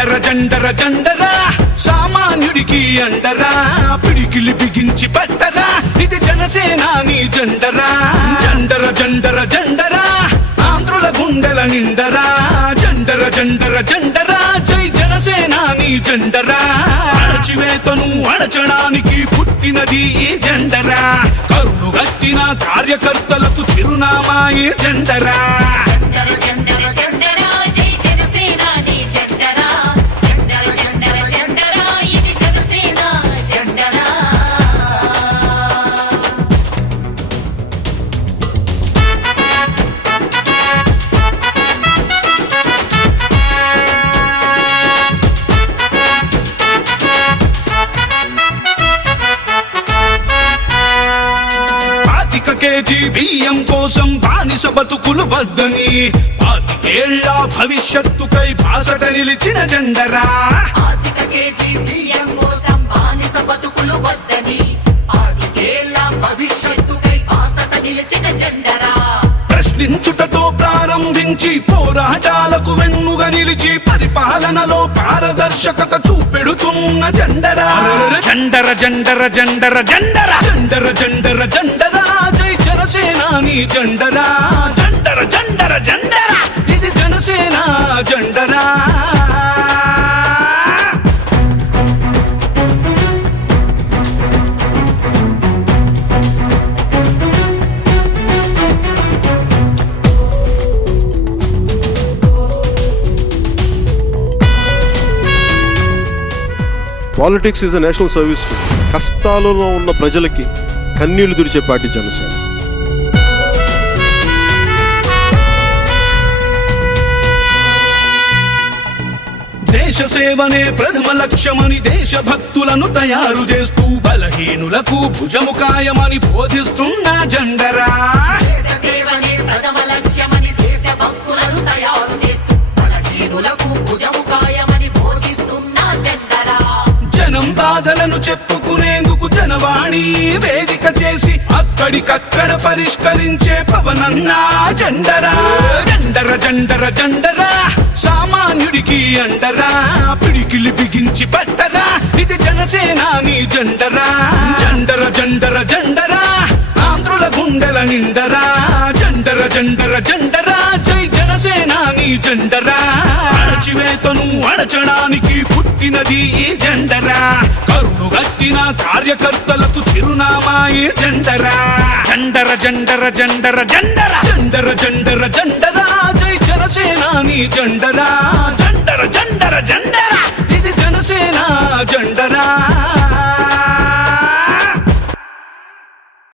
జండర జండర జండరా సామాన్యుడికి అండరా పిడికిలి బిగించి పట్టరా ఇది జనసేనాని జెండరా జండర జండర జండరా ఆంధ్రుల గుండెల నిండరా జండర జండర జండరా జై జనసేనాని జెండరా అణచివేతను అణచడానికి పుట్టినది ఈ జెండరా కరుడు గట్టిన కార్యకర్తలకు చిరునామా ఈ జెండరా కేజీ బియ్యం కోసం బానిస బతుకులు వద్దని 25 ఏళ్ల భవిష్యత్తుకై బాసట నిలిచిన జెండరా ప్రశ్నించుటతో ప్రారంభించి పోరాటాలకు వెన్నుగా నిలిచి పరిపాలనలో పారదర్శకత చూపెడుతున్న జెండరా జండర జండర జండర జండర జండర జండర జండరా జై జనసేనాని జెండరా జండర జండర జండరా ఇది జనసేన జెండరా politics is a national service. కష్టాలలో ఉన్న ప్రజలకి కన్నీళ్లు తుడిచే పార్టీ జనసేన. దేశ సేవనే ప్రథమ లక్ష్యమని దేశభక్తులను తయారు చేస్తూ బలహీనులకు భుజము కాయమని బోధిస్తున్న జెండరా జనం బాధలను చెప్పుకునేందుకు జనవాణి వేదిక చేసి అక్కడికక్కడ పరిష్కరించే పవనన్నా జెండరా జండర జండర జండరా సామాన్యుడికి అండరా పిడికిలి బిగించి పట్టరా ఇది జనసేనాని జెండరా జండర జండర జండరా ఆంధ్రుల గుండెల నిండరా జండర జండర జండరా జై జనసేనాని జెండరా అణచివేతను అణచడానికి పుట్టినది ఈ జెండరా కరుడు గట్టిన కార్యకర్తలకు చిరునామా ఈ జెండరా జండర జండర జండర జండర జండర జండర జండరా జై జనసేనాని జెండరా జండర జండర జండర